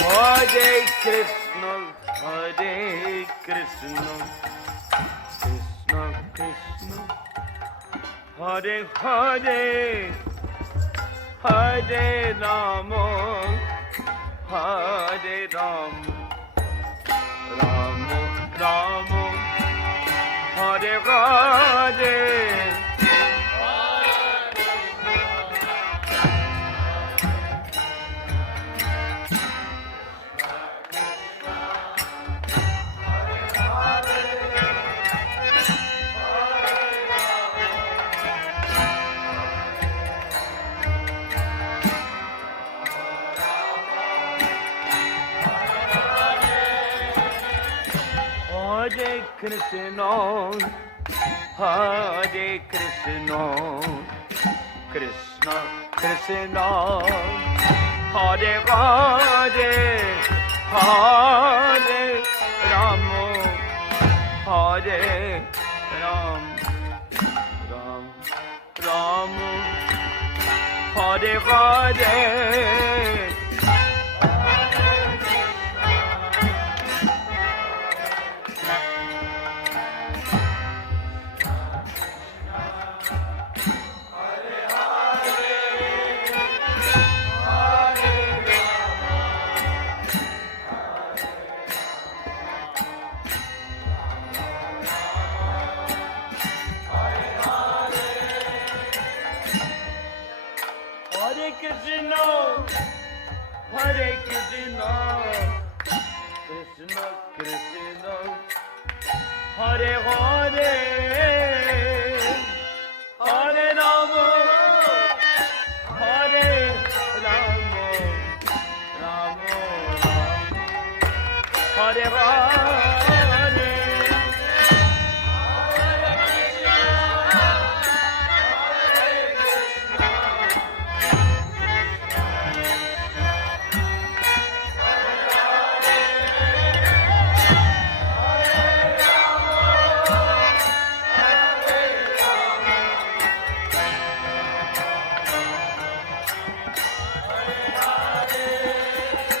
Hare Krishna, Hare Krishna, Krishna Krishna, Hare Hare, Hare Rama, Hare Rama, Rama Rama, Hare Hare. Hare Krishna, Hare Krishna, Krishna Krishna, Hare Hare, Hare Rama, Hare Ram, Ram Ram, Hare Hare. Hare Krishna, Hare Krishna, Krishna Krishna, Hare Hare, Hare Rama, Hare Rama, Rama Rama, Hare Hare.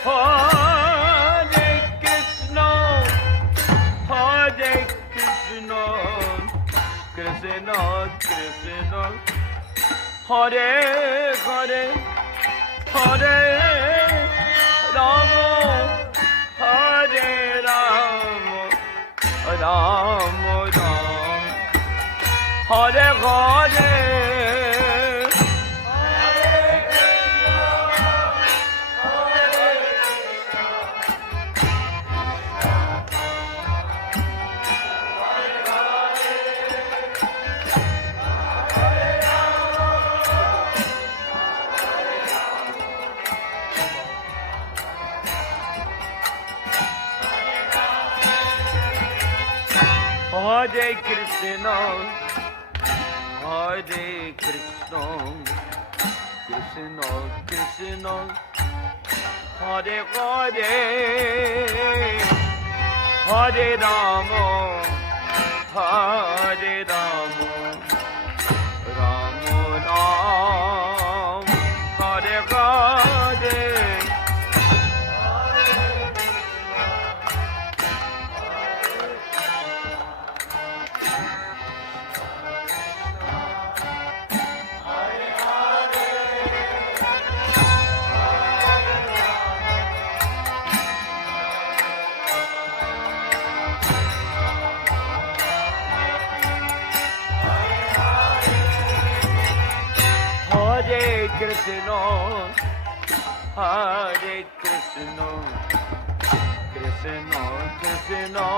Hare Krishna, Hare Krishna, Krishna Krishna, Hare Hare, Hare Rama, Hare Rama, Rama Rama, Hare Hare. Hare Krishna, Hare Krishna, Krishna Krishna, Hare Hare, Hare Rama, Hare Rama, Rama Ram, Hare Hare. Hare Krishna, Hare Krishna, Krishna Krishna,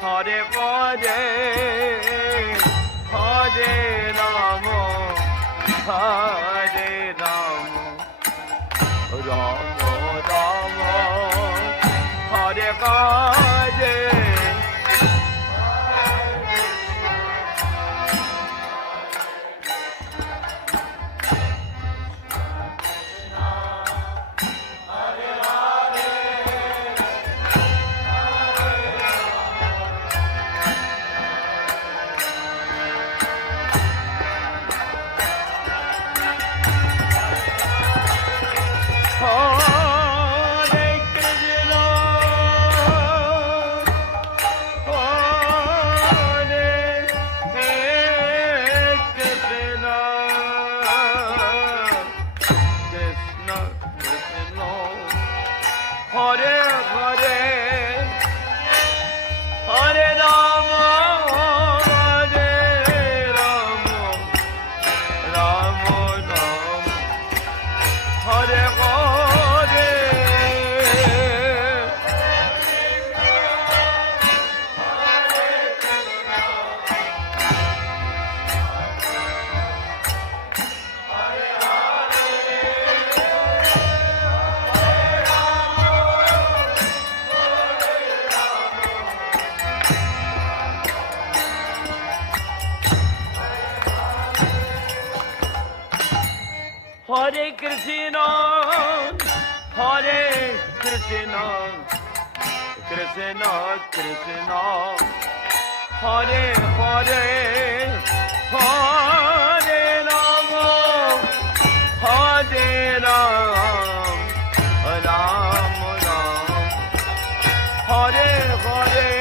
Hare Hare, Hare Rama, Hare Rama, Rama Rama, Hare Hare. Oh Hare Hare Hare Rama Hare Rama Rama Rama Hare Hare Hare Krishna, Hare Krishna, Krishna Krishna, Hare Hare, Hare Rama, Hare Ram, Ram Ram, Hare Hare.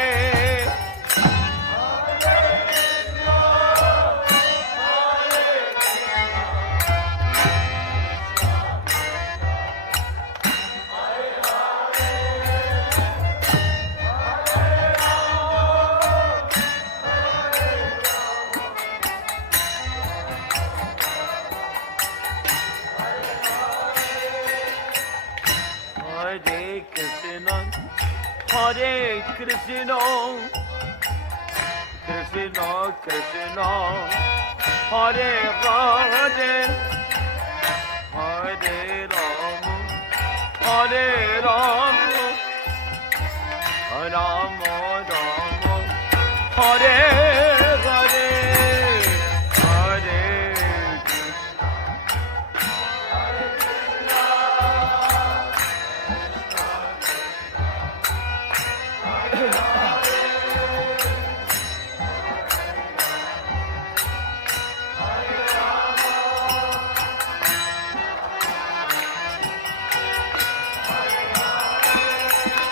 Hare Krishna, Hare Krishna, Krishna Krishna, Hare Hare, Hare Rama, Hare Rama, Rama Rama, Hare Hare, Hare Krishna.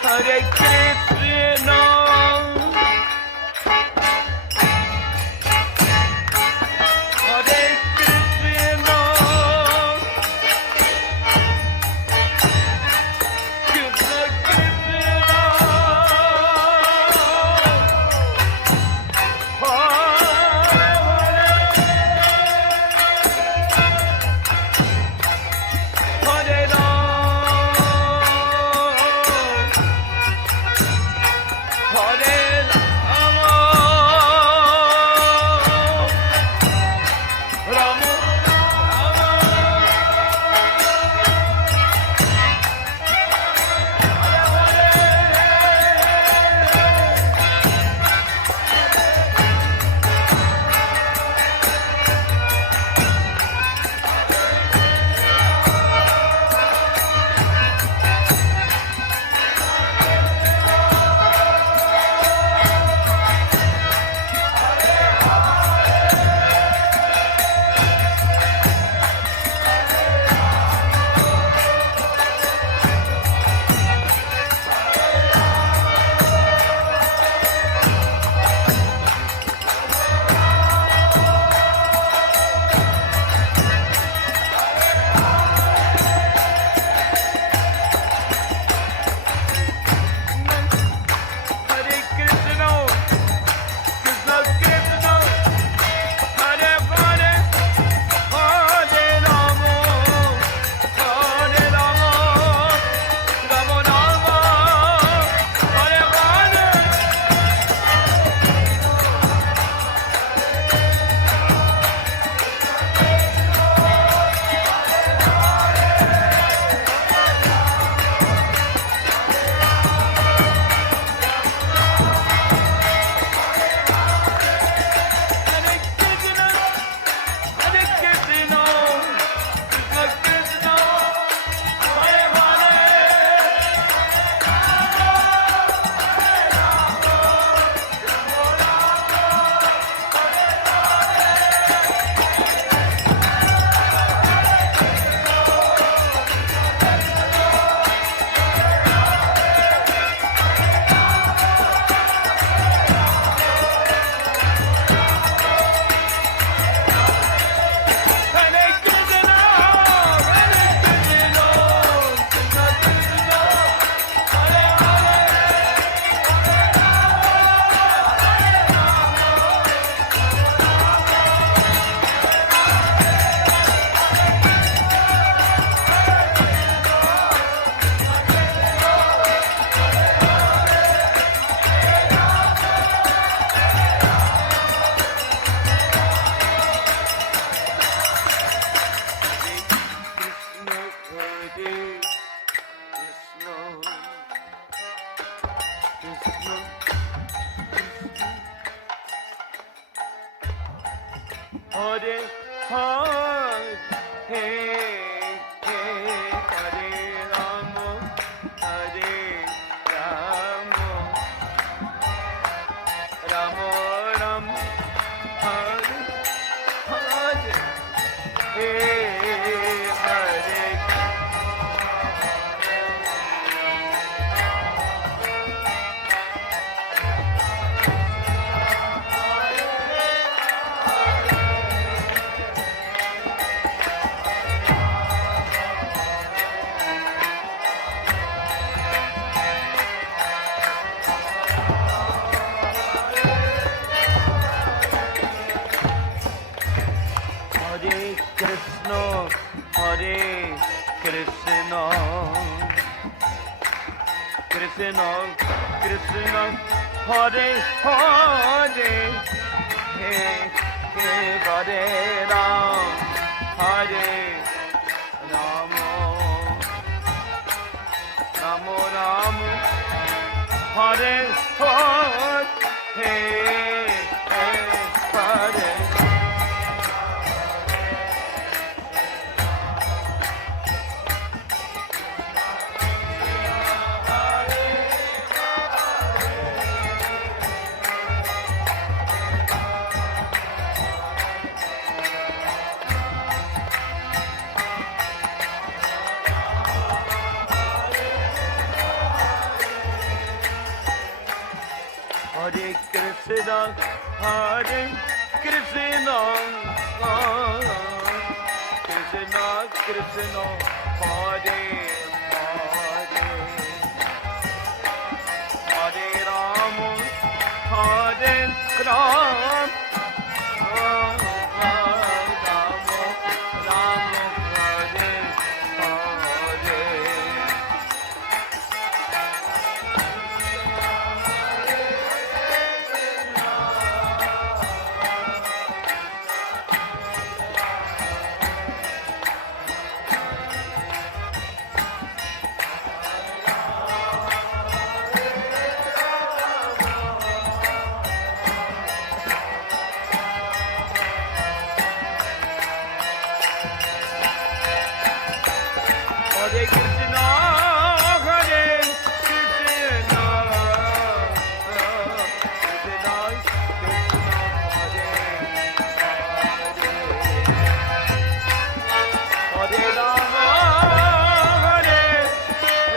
Hare Krishna, Hare Krishna, Krishna Krishna, Hare Hare Ram, Hare Hare Hare Rama Hare Rama Rama Rama Hare Hare Hare Hare Krishna Krishna Krishna Hare Hare Hare Ram Hare Rama Rama Rama Hare Hare Hare Hare Krishna, Hare Krishna, Krishna Krishna, Hare Hare, Hare Rama, Hare Rama, Rama Rama, Hare Hare. Hare Krishna, Hare Krishna, Krishna Krishna, Hare Hare, Hare Rama, Hare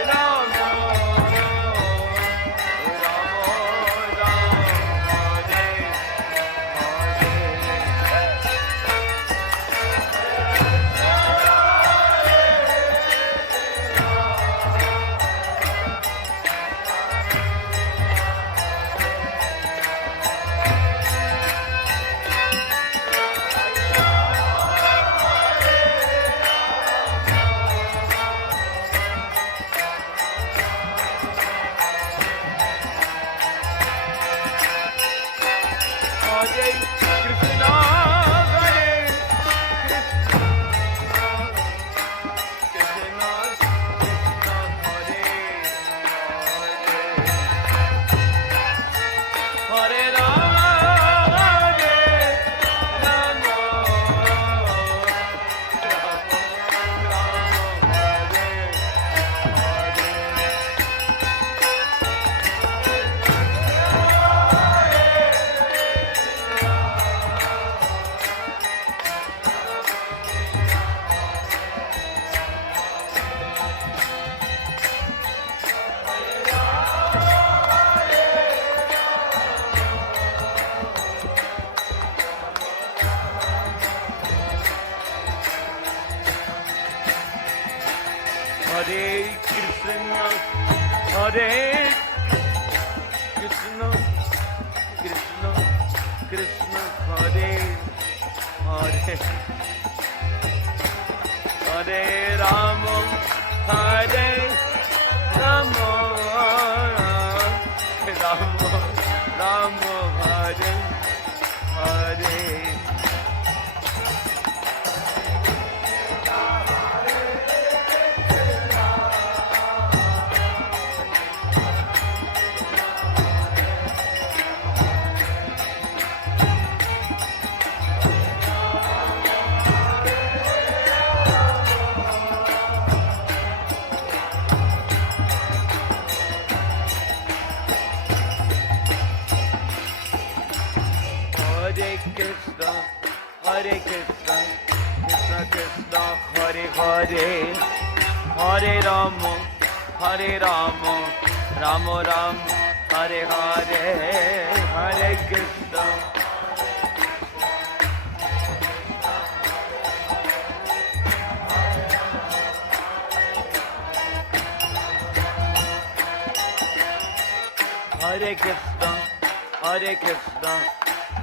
Rama, Rama Rama, Hare Hare Krishna, Hare Krishna, Krishna Krishna, Hare Hare, Hare Rama, Hare Rama, Rama Rama, Hare Krishna, Hare Krishna, Krishna Krishna, Hare Hare, Hare Rama, Hare Rama, Rama Rama, Hare Hare. Krishna, Krishna Krishna, Hare Hare, Hare Rama, Hare Rama, Rama Rama, Hare Hare, Hare Krishna. Hare Krishna, Hare Krishna,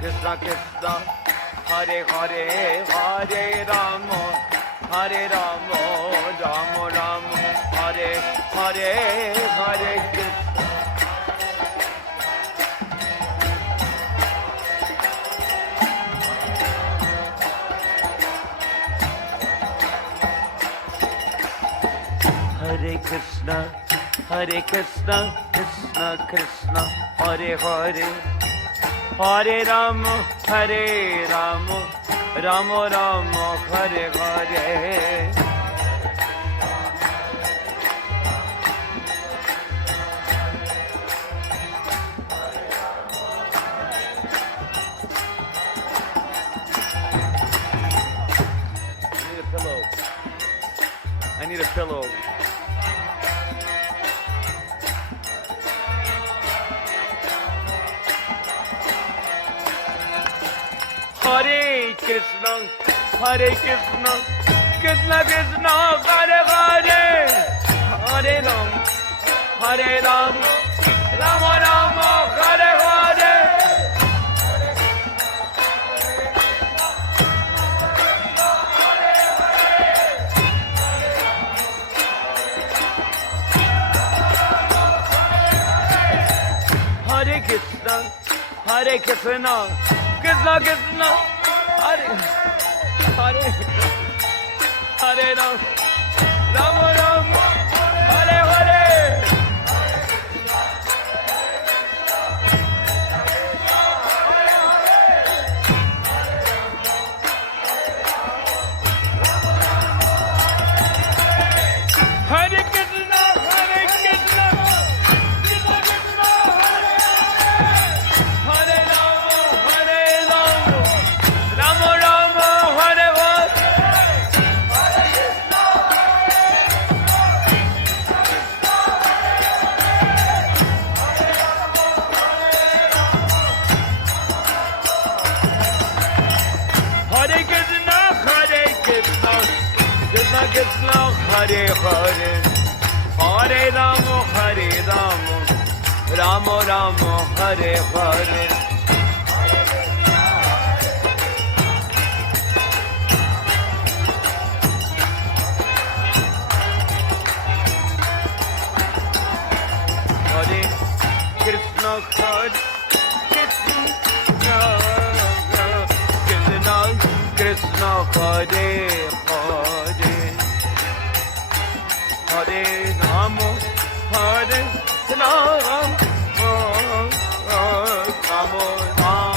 Krishna Krishna, Hare Hare, Hare Rama, Hare Rama, Rama Rama, Hare Hare, Hare Krishna. Hare Krishna, Hare Krishna, Krishna Krishna, Hare Hare, Hare Rama, Hare Rama, Rama Rama, Hare Hare. I need a pillow. Hare Krishna, Hare Krishna, Krishna Krishna, Hare Hare, Hare Rama, Hare Rama, Rama Rama, Hare Hare. Hare Krishna, Hare Krishna, Krishna Krishna, Hare Hare, Hare Ram, Rama Rama, Hare Hare. Hare Krishna, Hare Krishna, Krishna Krishna, Hare Rama, Hare Rama, Rama Rama, Hare Hare. Hare Krishna, Hare Krishna, Krishna Krishna, Hare Hare, Hare Rama, Hare Rama, Rama Rama, Hare Hare. Hare Krishna, Hare Krishna, Krishna Krishna, Hare Hare, Hare Rama, Hare Rama, Rama Rama,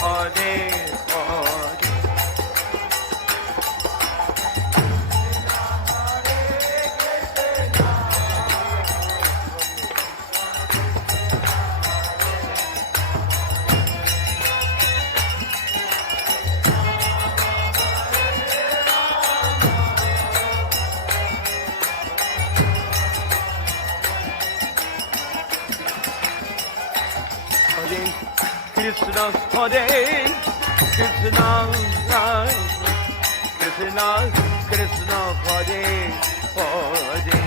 Hare Hare. Krishna, Hare Krishna, Krishna Krishna, Hare Hare,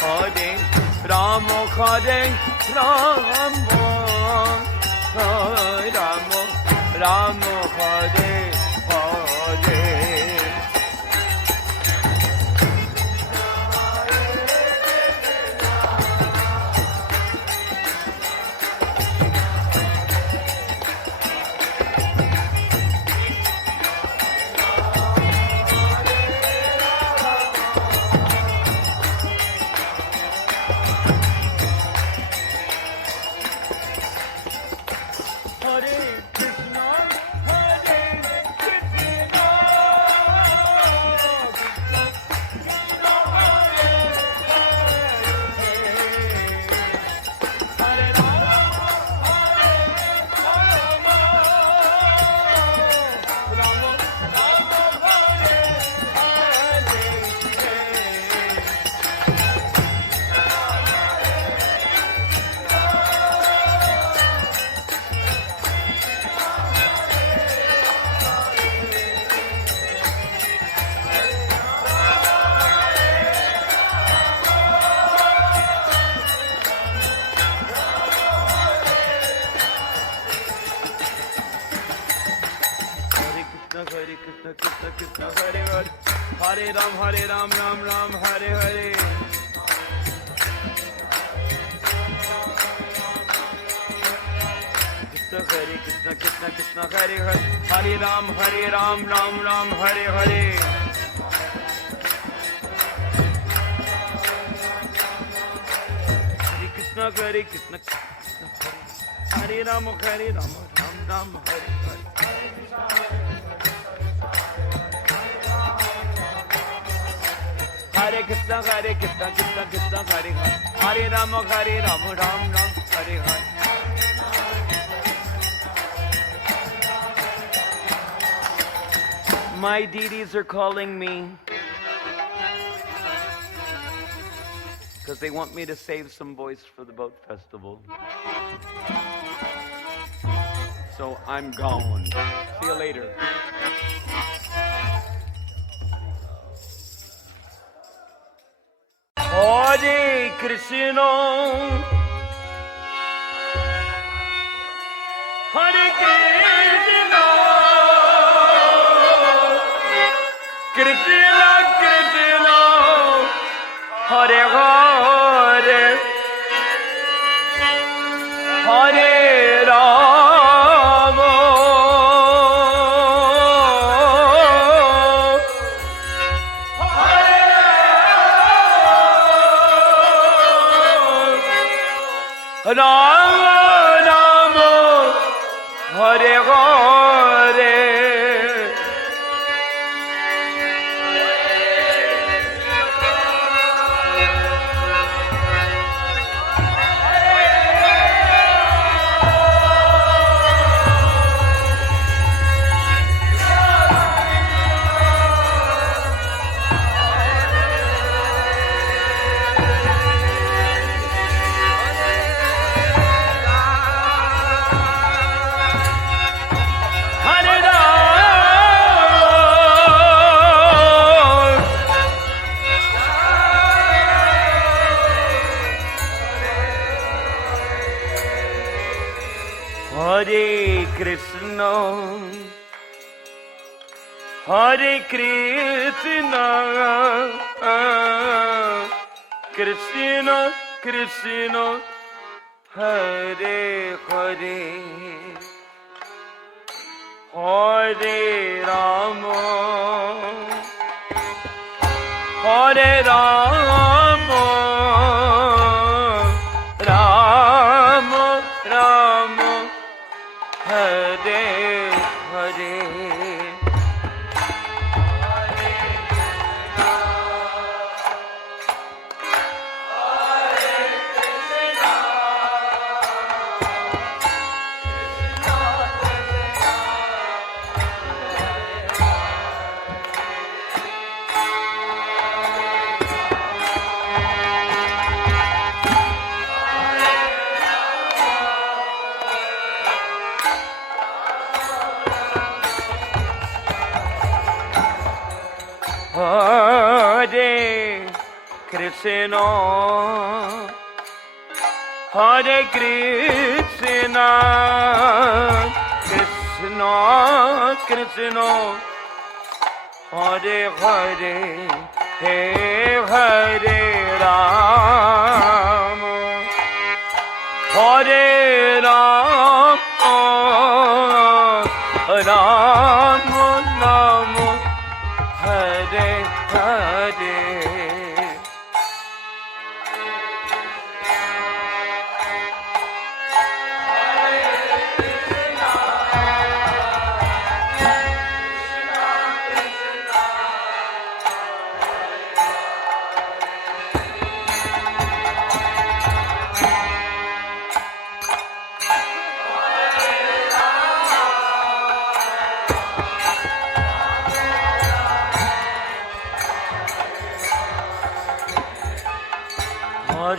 Hare Rama, Hare Rama, Rama Rama, Hare Hare. Hare Krishna, Hare Hare Ram, Ram Ram, Hare Hare. Krishna Hare Krishna, Krishna Krishna, Hare Hare. Hare Ram, Ram Ram, Hare Hare. Hare Krishna, Hare Krishna, Hare Ram, Ram Ram, Hare Hare. Hare Krishna, Krishna Krishna, Hare Hare. Hare Ram, Ram Ram, Hare Hare. My deities are calling me because they want me to save some voice for the boat festival. So I'm gone. See you later. Hare Krishna, Hare Krishna, Krishna Krishna, Hare Hare, Hare Rama, Rama Rama, Hare Hare. Hare Krishna, Hare Krishna, Krishna Krishna, Hare Hare, Hare Rama, Hare Rama, Rama Rama, Hare Hare. Hare Krishna, Hare Krishna, Krishna Krishna, Hare Hare, Hare Rama, Hare Rama, Rama Rama, Hare Hare.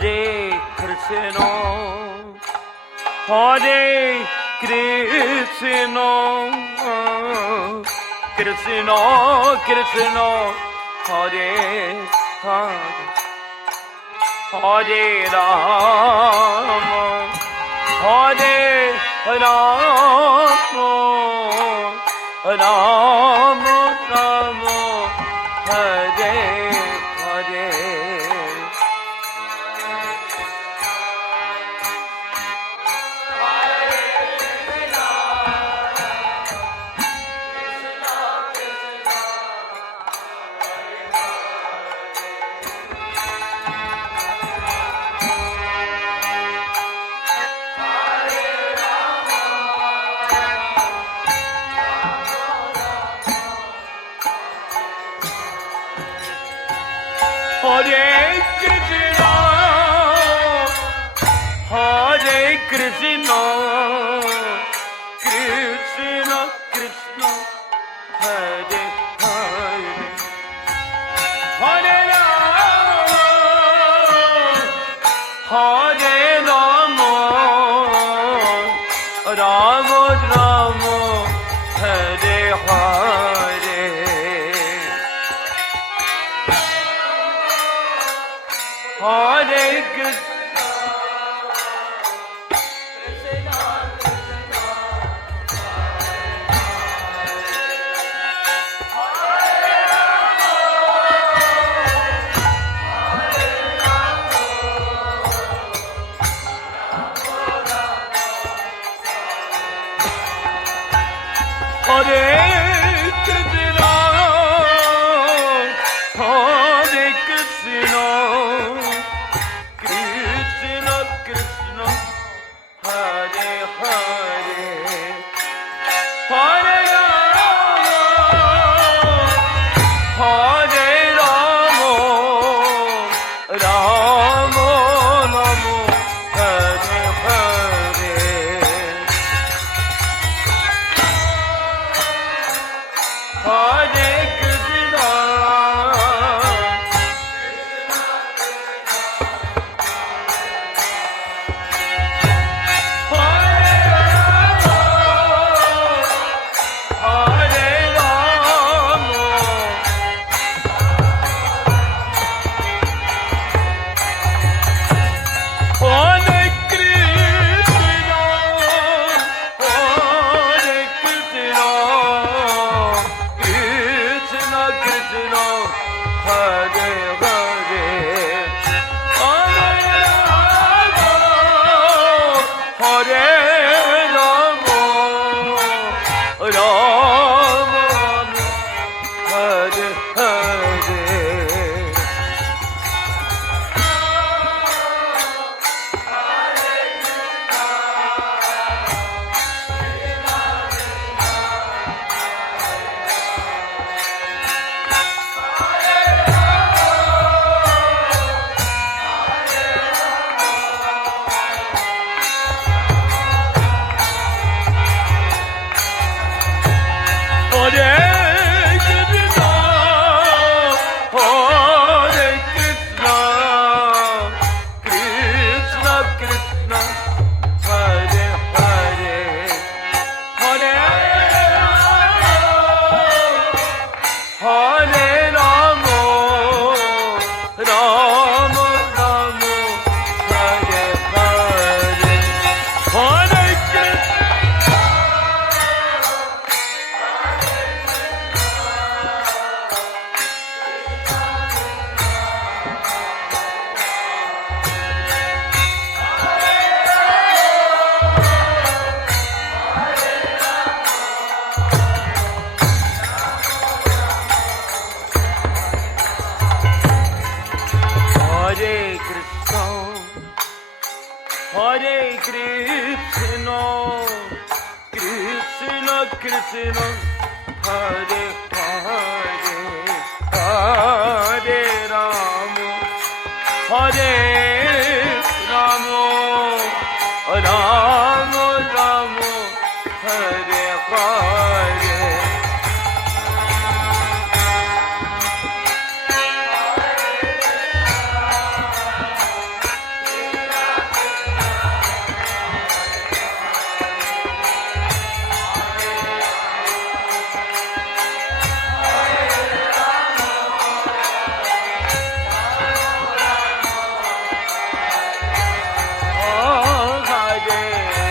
Hare Krishna, Hare Krishna, Krishna Krishna, Hare Hare, Hare Rama, Hare Rama, Rama Rama, Hare Krishna, Krishna Krishna, Hare Hare, Hare Rama, Rama Rama, Hare Hare, Hare Krishna. Hare Krishna, Hare Krishna, Krishna Krishna, Hare Hare, Hare Rama, Rama Rama, Hare Hare. Hare Krishna, Hare Rama, Hare Krishna, Hare Krishna, Krishna Krishna, Hare Hare, Hare Rama, Hare Rama, Rama Rama, Hare Hare. Hare Krishna, Hare Krishna, Krishna Krishna, Hare Hare, Hare Rama, Rama Rama, Hare Hare, Hare Krishna. Hare Krishna, Hare Krishna, Krishna Krishna, Hare Hare, Hare Rama, Hare Rama, Rama Rama, Hare Hare. Hare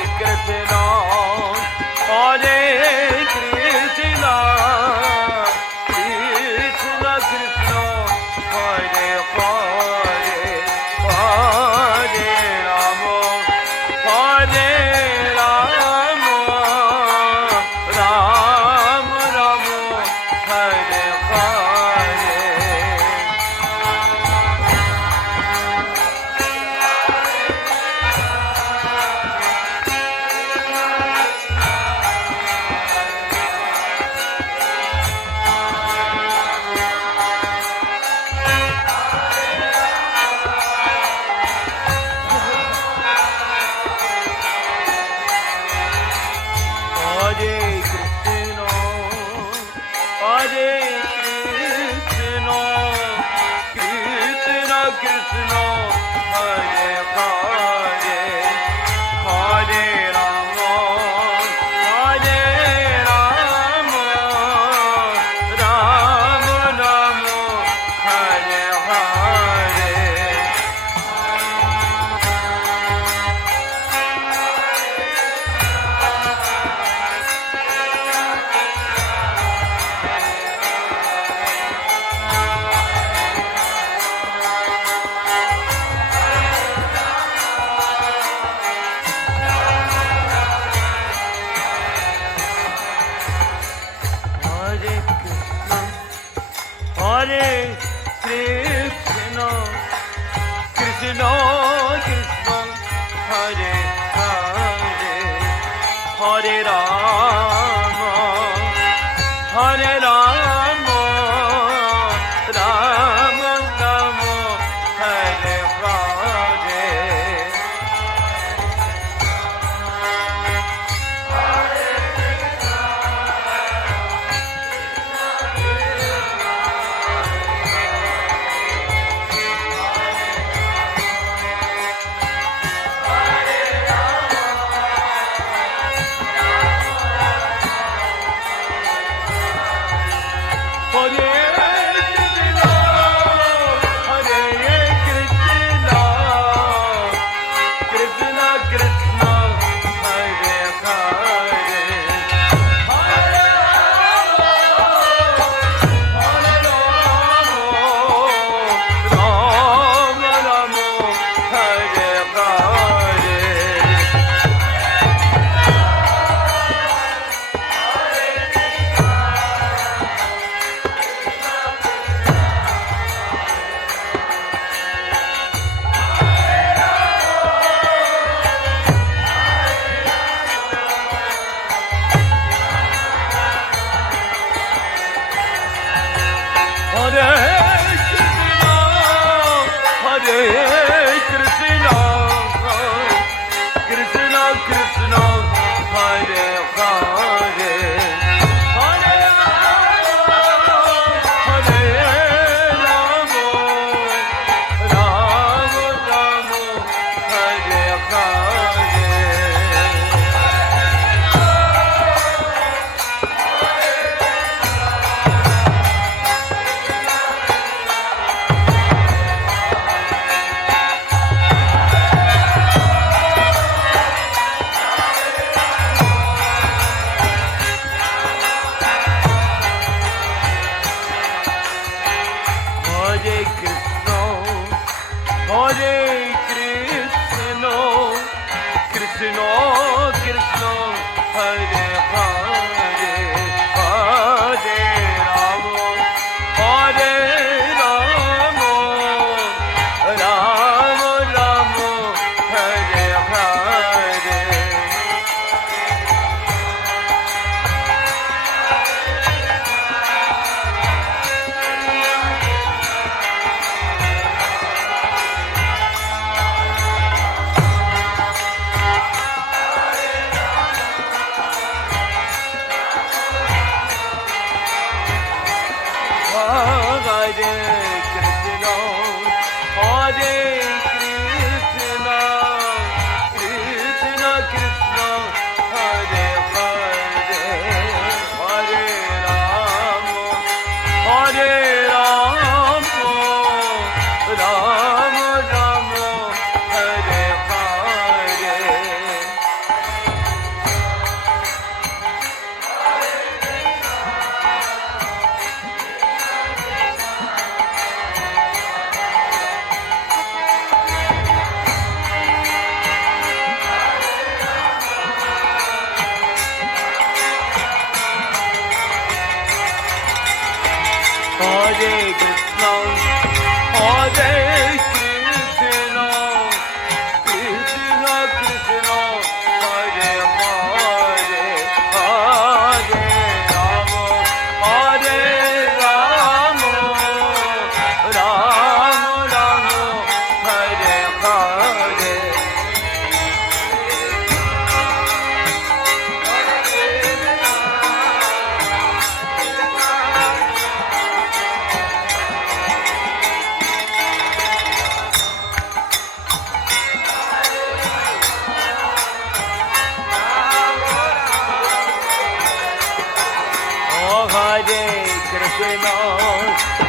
Hare Krishna,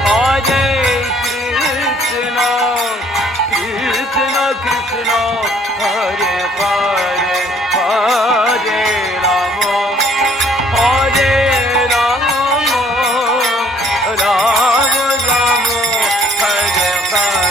Hare Krishna, Krishna Krishna, Hare Hare, Hare Rama, Hare Rama, Rama Rama, Hare Hare.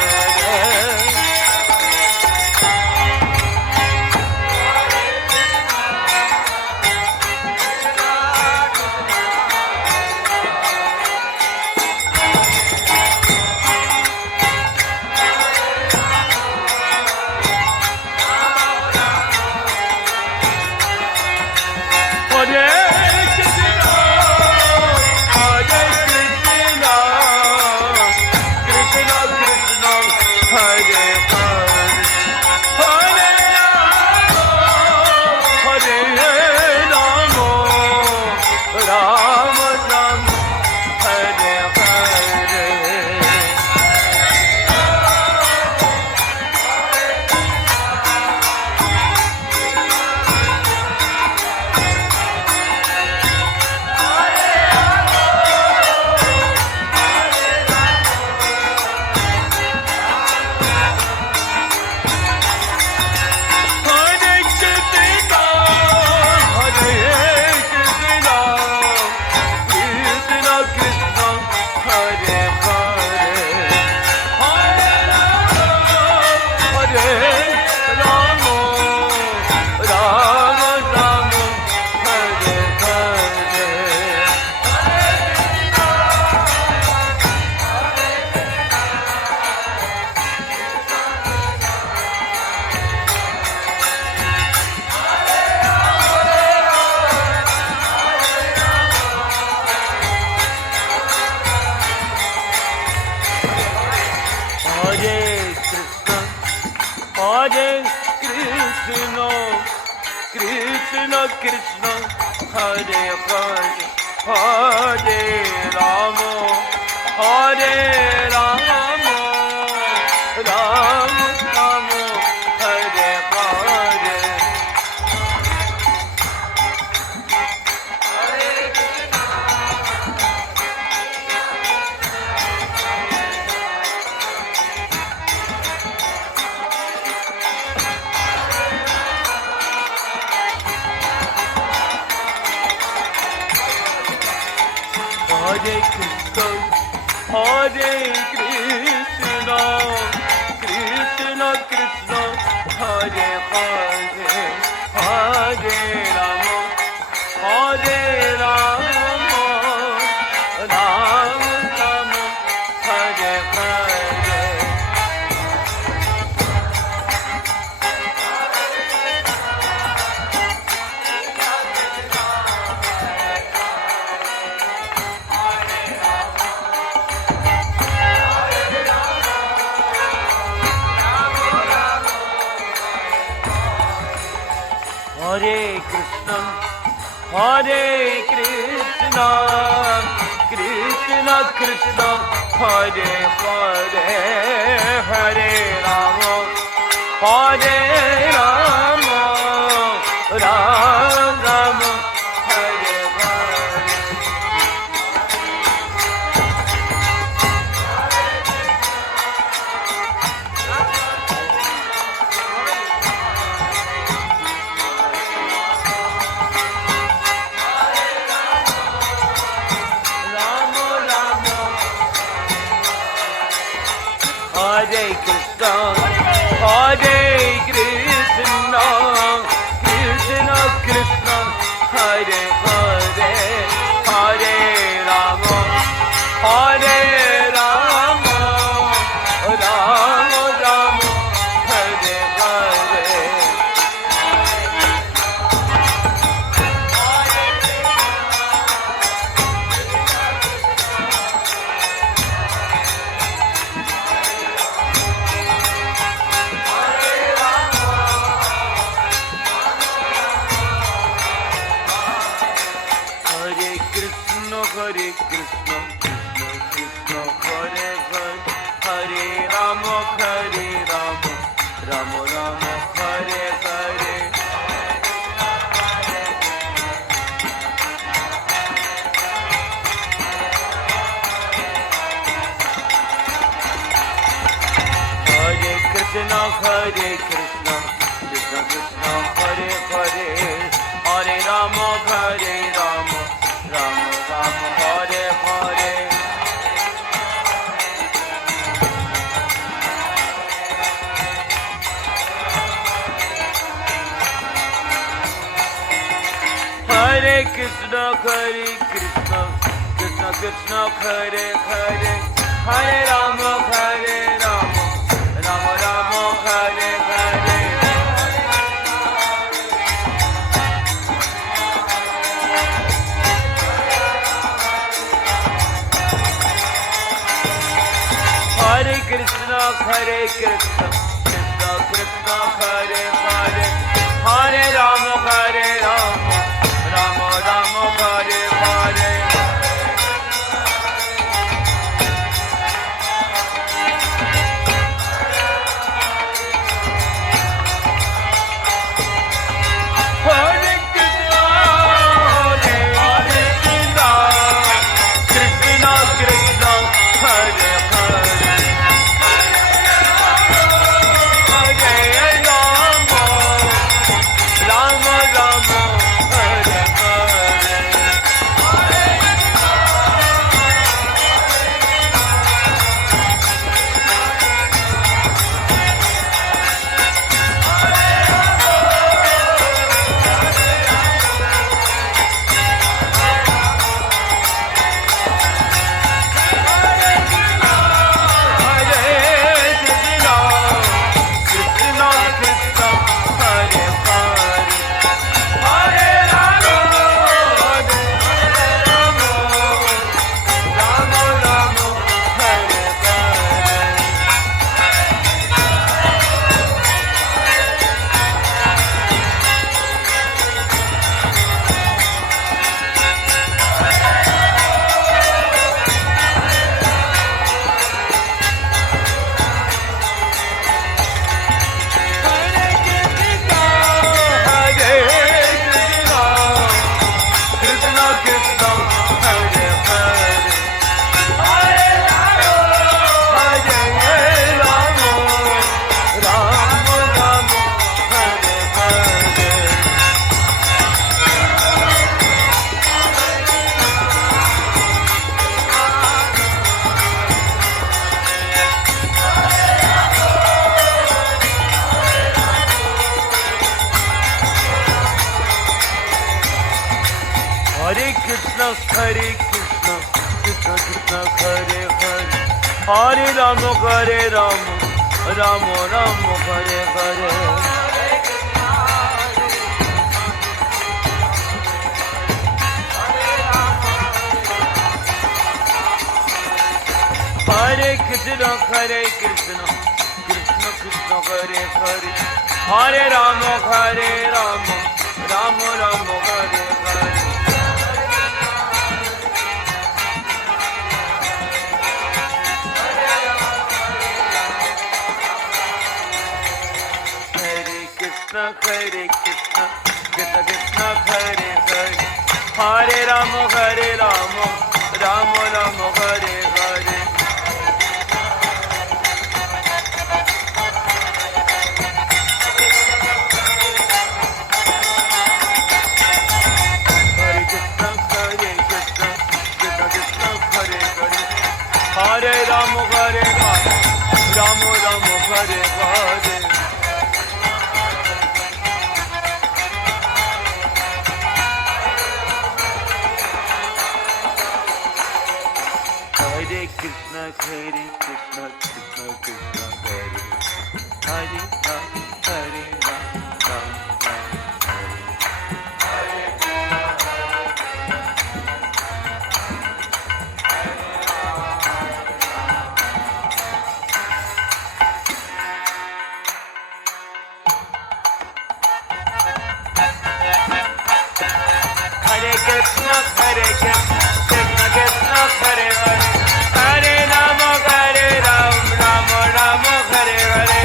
Krishna Krishna, Hare Hare, Hare Rama, Hare Rama, Rama Rama, Hare Hare. Hare Krishna, Hare Krishna, Krishna Krishna, Hare Hare, Hare Rama, Hare Rama, Rama Rama, Hare Hare. Hare Krishna, Hare Krishna, Krishna Krishna, Hare Hare, Hare Rama, Hare Rama, Rama Rama, Hare Hare. Hare Krishna, Hare Krishna, Krishna Krishna, Hare Hare, Hare Rama, Hare Rama, Rama Rama, Hare Hare. Hare Krishna, Krishna Krishna, Hare Hare, Hare Rama, Hare Rama, Rama Rama, Hare Hare. Krishna Hare Krishna Krishna Krishna Hare Hare Hare Rama Hare Rama Rama Rama Hare Hare Hare Krishna Krishna Krishna Hare Hare Hare Rama Rama Rama Hare Hare Hare Krishna Krishna Krishna Hare Hare Hare Rama Rama Rama Hare Hare Hare Krishna Krishna Krishna Hare Hare Hare Rama Rama Rama Hare Hare Hare Krishna Krishna Krishna Hare Hare Hare Rama Rama Rama Hare Hare Hare Krishna Krishna Krishna Hare Hare Hare Rama Rama Rama Hare Hare Hare Krishna Krishna Krishna Hare Hare Hare Rama Rama Rama Hare Hare Krishna Hare Krishna Krishna Krishna Hare Hare Rama Hare Rama Hare Krishna Hare Krishna Krishna Krishna Hare Hare Hare Rama Rama Rama Hare Hare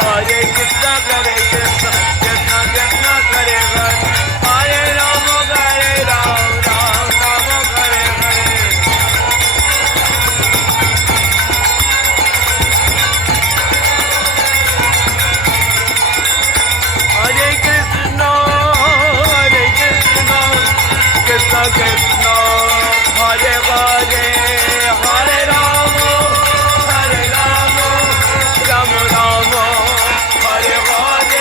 Hare Krishna Krishna Krishna Hare Hare Hare Rama Krishna, Hare Hare, Hare Rama, Hare Rama, Rama Rama, Hare Hare.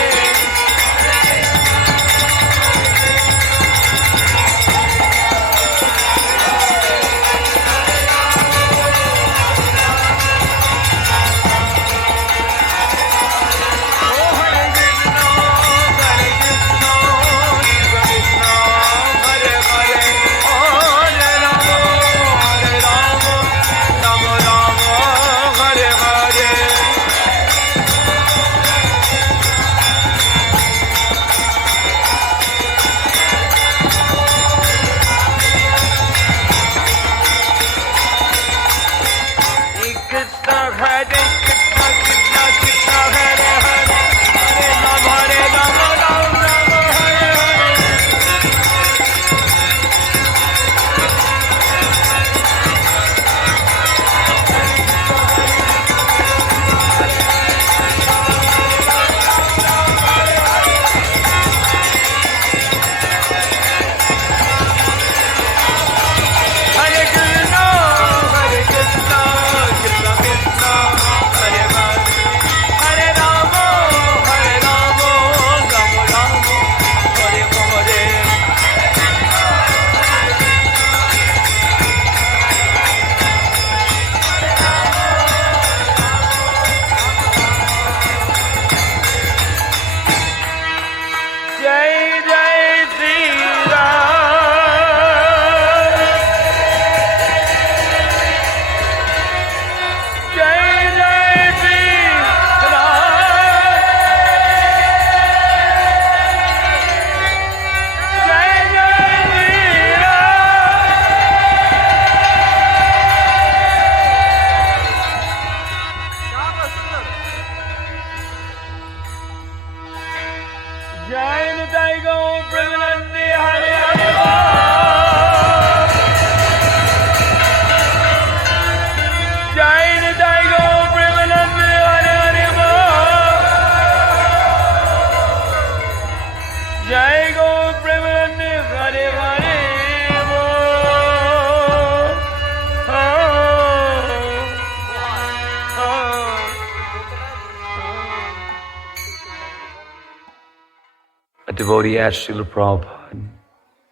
A devotee asked Srila Prabhupada,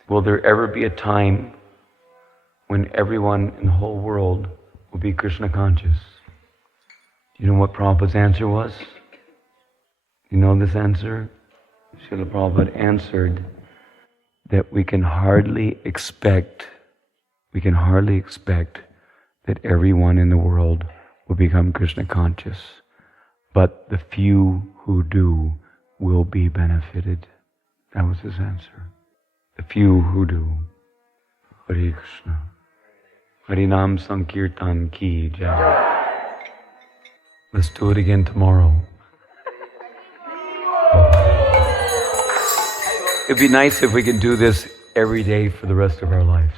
will there ever be a time when everyone in the whole world will be Krishna conscious? Do you know what Prabhupada's answer was? You know this answer? Srila Prabhupada answered that we can hardly expect that everyone in the world will become Krishna conscious, but the few who do will be benefited. That was his answer. The few who do. Hare Krishna. Harinam Sankirtan Ki Jai. Let's do it again tomorrow. It'd be nice if we could do this every day for the rest of our lives.